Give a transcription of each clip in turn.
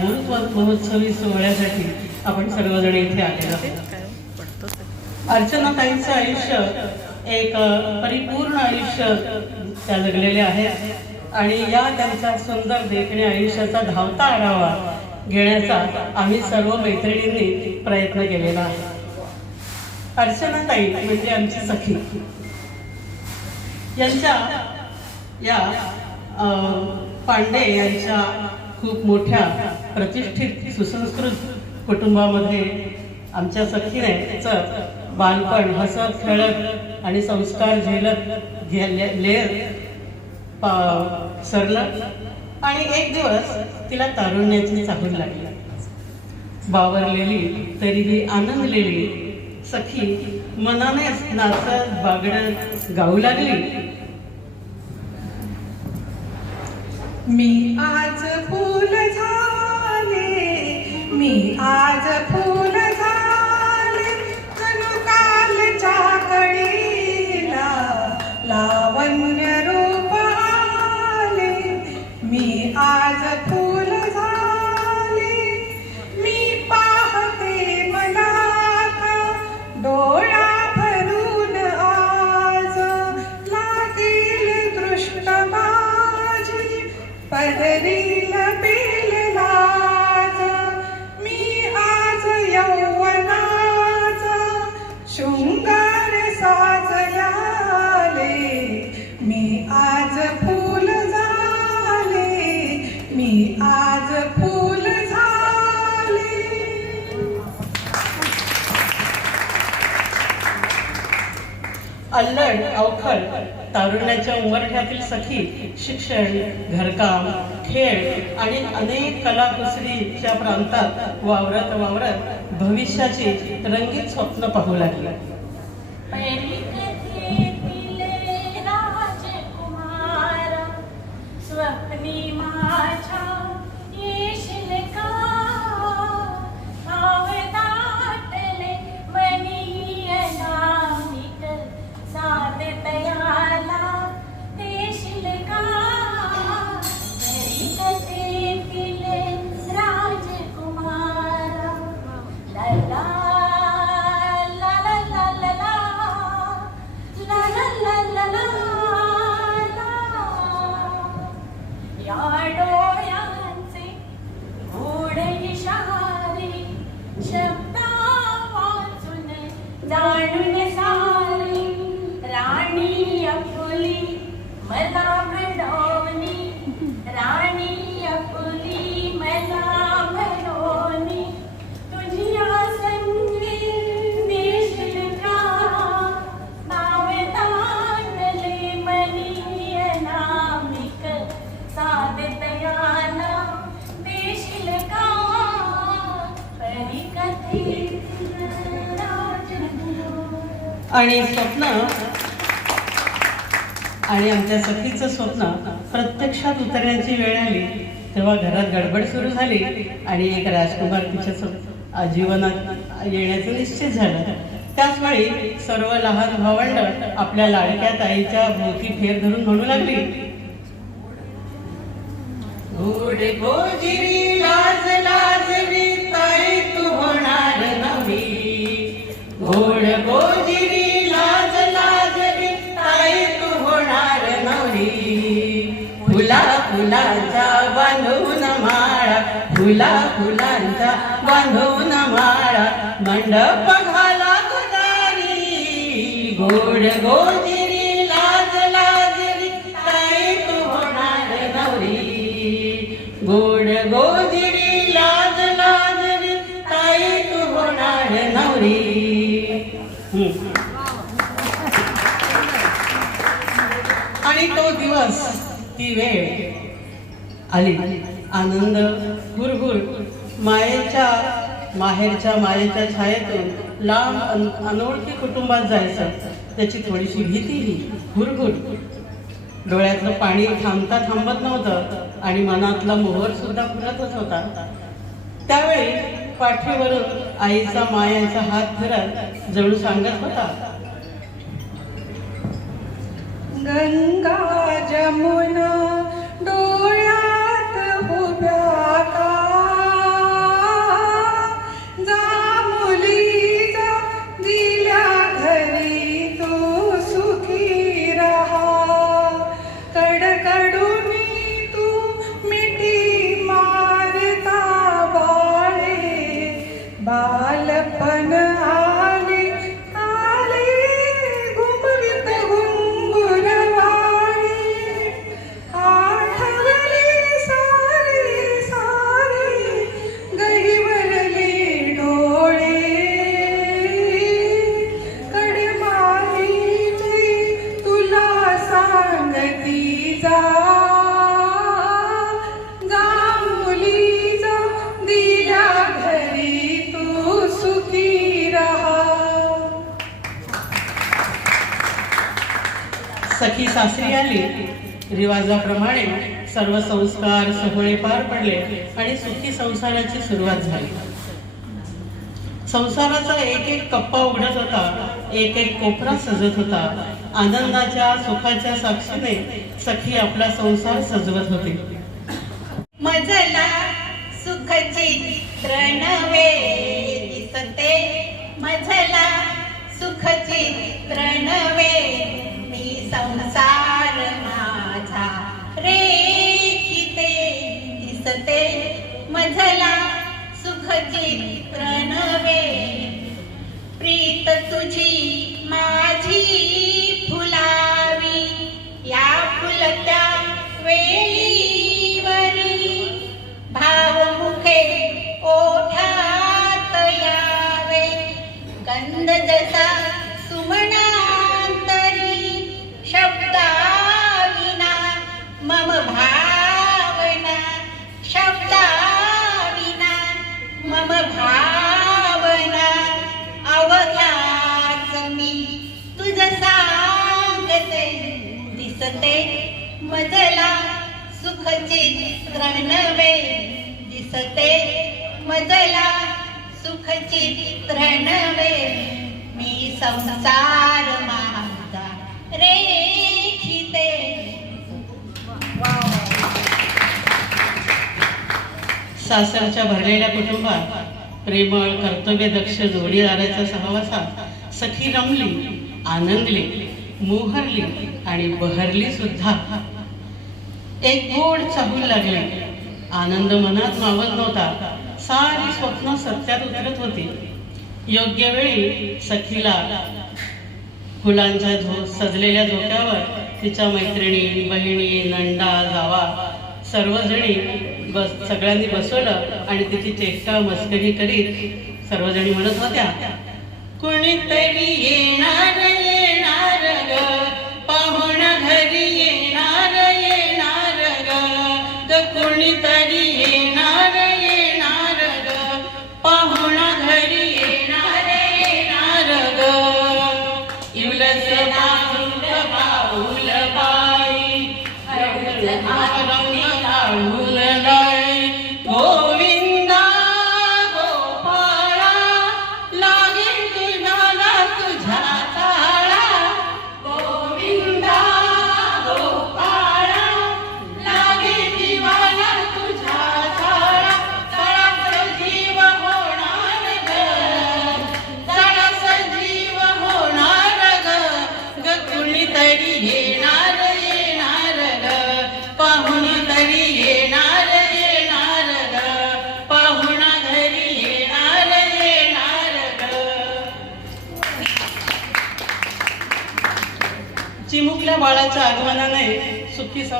अमृत महोत्सवी सोहळ्यासाठी आपण सर्वजण इथे आलेलो आहोत. अर्चना ताईंचं आयुष्य एक परिपूर्ण आयुष्य त्या जगलेल्या आहेत आणि या त्यांच्या सुंदर देखण्या आयुष्याचा धावता आढावा घेण्याचा आम्ही सर्व मैत्रिणींनी प्रयत्न केलेला आहे. अर्चना ताई म्हणजे आमची सखी. यांच्या या पांडे यांच्या खूप मोठ्या प्रतिष्ठित सुसंस्कृत कुटुंबामध्ये आमच्या सखीने बालपण हसत खेळत आणि संस्कार झेलत घे- पा- सरलं आणि एक दिवस तिला तारुण्याची चाहूल लागली. बावरलेली तरीही आनंदलेली सखी मनाने नाचत बागडत गाऊ लागली. मी आज फूल झा मी आज फुल अल्लड अवखळ तारुण्याच्या उमरठ्यातील सखी शिक्षण घरकाम खेळ आणि अनेक कलाकुसरीच्या प्रांतात वावरत वावरत भविष्याची रंगीत स्वप्न पाहू लागली. आणि स्वप्न आणि आमच्या सखीचं स्वप्न प्रत्यक्षात उतरण्याची वेळ आली तेव्हा घरात गडबड सुरू झाली आणि एक राजकुमार तिच्या जीवनात येण्याचं निश्चित झालं. त्याच वेळी सर्व लहान भावंड आपल्या लाडक्या ताईच्या भोवती फेर धरून म्हणू लागली घोडे गोजिरी लाज लाजवी ताई तू होणार नवी घोड फुला फुलांचा बांधून माळा मंडप घाला गुलारी गोड गोजिरी लाज लाजरी ताई तू होणार नवरी. गोड गोजिरी लाज लाजरी ताई तू होणार नवरी. आणि तो दिवस ती वेळ आली. आनंद. गुरगुर मायेच्या माहेरच्या मायेच्या छायेतून लांब अन- अनोळखी कुटुंबात जायचं. त्याची थोडीशी भीतीही गुरगुर डोळ्यातलं पाणी थांबता थांबत नव्हतं आणि मनातला मोहर सुद्धा फुलतच होता. त्यावेळी पाठीवरून आईचा मायांचा हात धरत जणू सांगत होता गंगा जमुना रिवाजाप्रमाणे सर्व संस्कार सोहळे पार पडले आणि सुखी संसाराची सुरुवात झाली. संसाराचा एक एक कप्पा उघडत होता एक एक कोपरा सजत होता. आनंदाच्या सुखाच्या साक्षीने सखी आपला संसार सजवत होते. मजला सुख प्रणवे नवे दिसते. मजला सुख नवे सुख दिसते. मजला सुख चित्र नवे दिसते. मजला सुख चित्र नवे मी संसार माझा रेखिते. सासरच्या भरलेल्या कुटुंबात प्रेमळ कर्तव्यदक्ष जोडीदाराच्या सहवासात सखी रमली आनंदली. मोहरली आणि बहरली सुद्धा. एक गोड चाहूल लागले. आनंद मनात मावत नव्हता. सारी स्वप्न सत्यात उतरत होती. योग्य वेळी सखीला फुलांच्या झो सजलेल्या झोक्यावर तिच्या मैत्रिणी बहिणी नंडा जावा सर्वजणी बस सगळ्यांनी बसवलं आणि तिची चेष्टा मस्करी करीत सर्वजणी म्हणत होत्या कुणीतरी येणार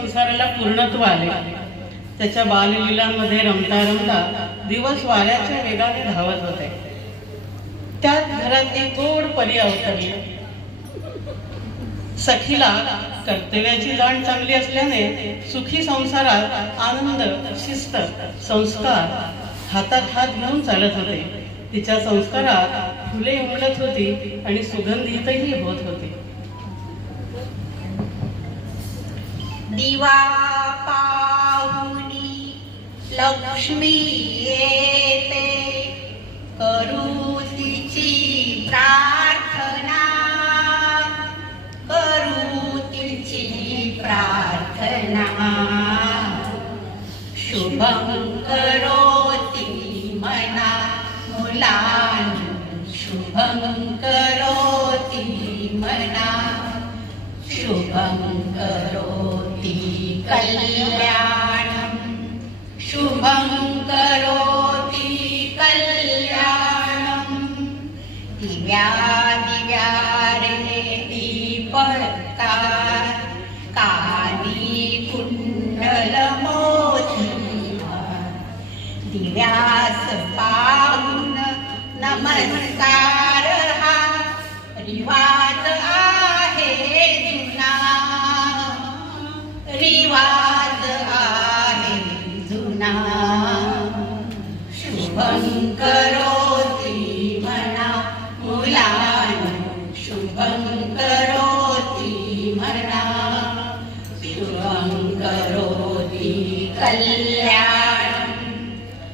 संसाराला पूर्णत्व आले. त्याच्या बाललीलांमध्ये रमता रमता दिवस वाऱ्याच्या वेगाने धावत होते. त्याच घरात एक गोड परी अवतरली. सखीला कर्तव्याची जाण चांगली असल्याने सुखी संसारात आनंद शिस्त संस्कार हातात हात घेऊन चालत होते. तिच्या संस्कारात फुले उमलत होती आणि सुगंधितही होत होती. દિવા પાઉની લક્ષ્મીએ તે કરું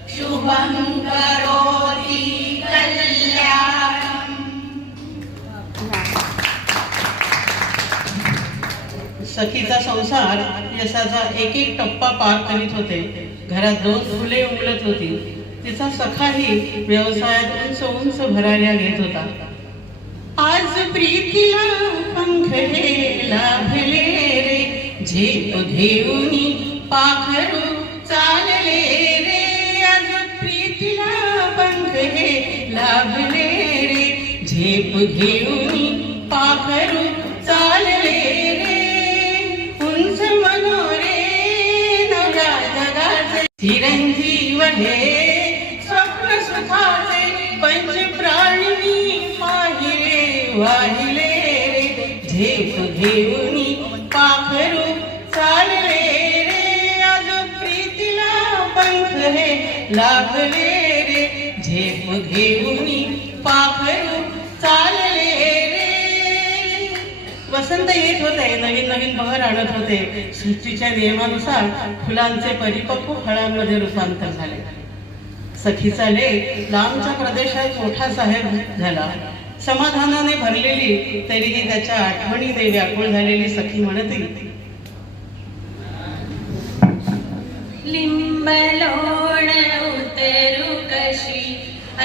शुभं करोति कल्याणम् सखीचा संसार यशाचा एक एक टप्पा पार करीत होते. घरात दोन फुले उमलत होती. तिचा सखाही व्यवसायात उंच उंच भराऱ्या घेत होता. आज प्रीतीला पंख हे लाभले रे. झेप घेऊनी पाखरू चालले रे आज प्रीतीला पंख हे लाभले रे. झेप घेऊन पाखरू चालले रे उंच मनोरे नवरा जगाचे. चिरंजीव हे स्वप्न सुखाचे पंच प्राणी पाहिले वाहिले रे. झेप घेऊन लाभले रे झेप घेऊनी पाखरू चालले रे. वसंत येत होते नवीन नवीन बहर आणत होते. सृष्टीच्या नियमानुसार फुलांचे परिपक्व फळांमध्ये रूपांतर झाले. सखीचा लेख लांबच्या प्रदेशात मोठा साहेब झाला. समाधानाने भरलेली तरीही त्याच्या आठवणीने व्याकुळ झालेली सखी म्हणते. लिंबलोण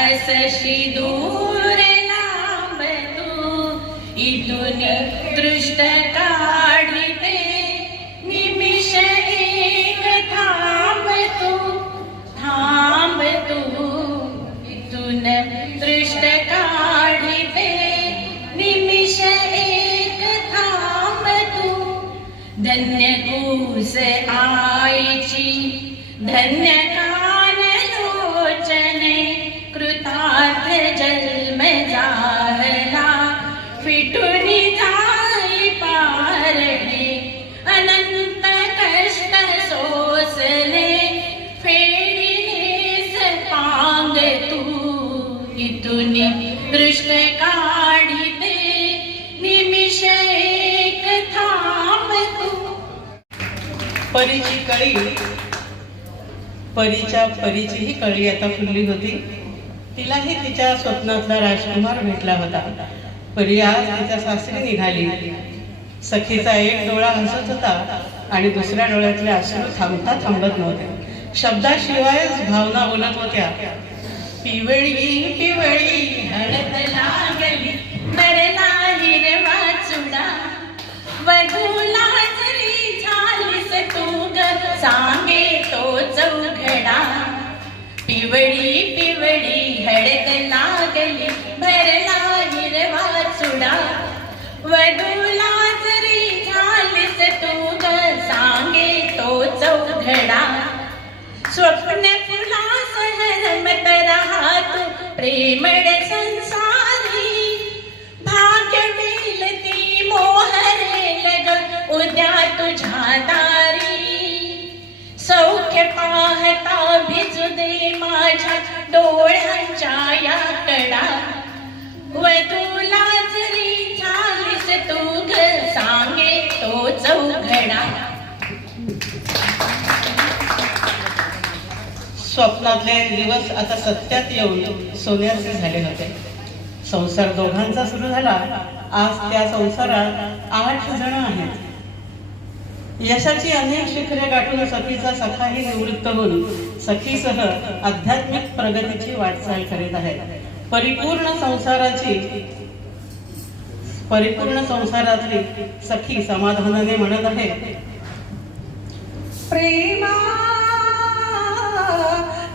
असशी दूर लांब तू इथून दृष्ट काढिते कळी. परीच्या परीची ही कळी आता फुलली होती. तिलाही तिच्या स्वप्नातला राजकुमार भेटला होता. परी आज तिच्या सासरी निघाली. सखीचा एक डोळा हसत होता आणि दुसऱ्या डोळ्यातले अश्रू थांबता थांबत नव्हते. शब्दाशिवायच भावना बोलत होत्या. पिवळी पिवळी हळद लागली मरला हिरवा चुडा वधूला सांगे तो चौघडा पिवळी पिवळी हळद लागली भरला हिरवा चुडा. वडूला जरी झालीस तू ग सांगे तो चौघडा स्वप्न फुला सहरमत रहा तू प्रेमळ संसारी. भाग्य मिलती मोहरेल ग उद्या तुझ्या दार. पाहता भिजदे माझ्या डोळ्यांच्या या कडा व तुला जरी झालीस तू ग सांगे तो चौघडा. स्वप्नातले दिवस आता सत्यात येऊन सोन्याचे झाले होते. संसार दोघांचा सुरू झाला. आज त्या संसारात आठ जण आहेत. यशाची अनेक शिखरे गाठून सखीचा सखाही निवृत्त होऊन सखीसह आध्यात्मिक प्रगतीची वाटचाल करीत आहे. परिपूर्ण संसाराची परिपूर्ण संसारातली सखी समाधानाने म्हणत आहे. प्रेमा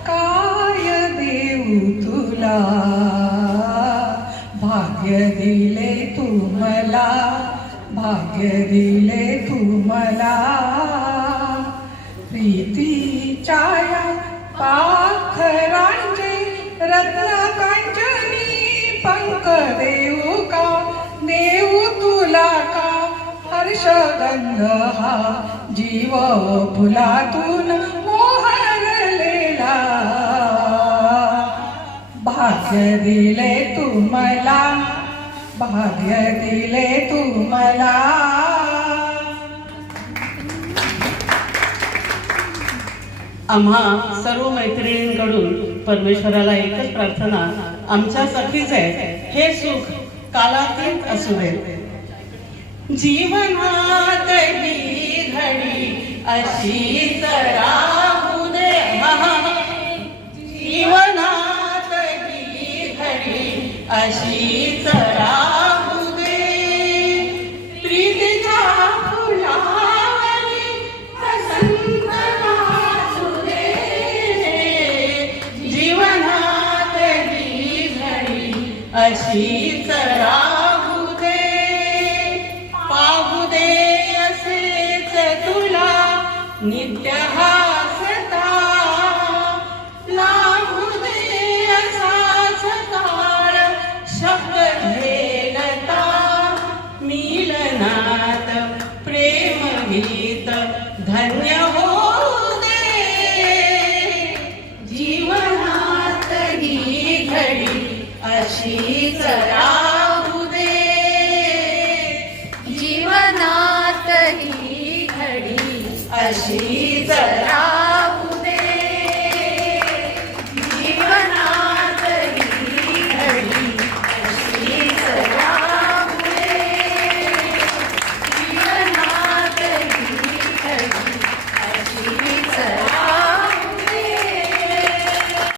काय देऊ तुला? भाग्य दिले तू मला. भाग्य दिले तू मला प्रीतीच्या पाखरांचे रत्न कांचनी पंख देऊ का देऊ तुला का हर्षगंध हा जीव फुलातून मोहरलेला. भाग्य दिले तू मला भाग्य दिले तू मला आम्हा सर्व मैत्रिणींकडून परमेश्वराला एकच प्रार्थना आमच्यासाठीच आहे. हे सुख कालातीत असू दे. जीवनात ही घडी अशी राहू दे. जीवनात ही घडी अशीच ti. जीवनात ही घडी अशीच राहू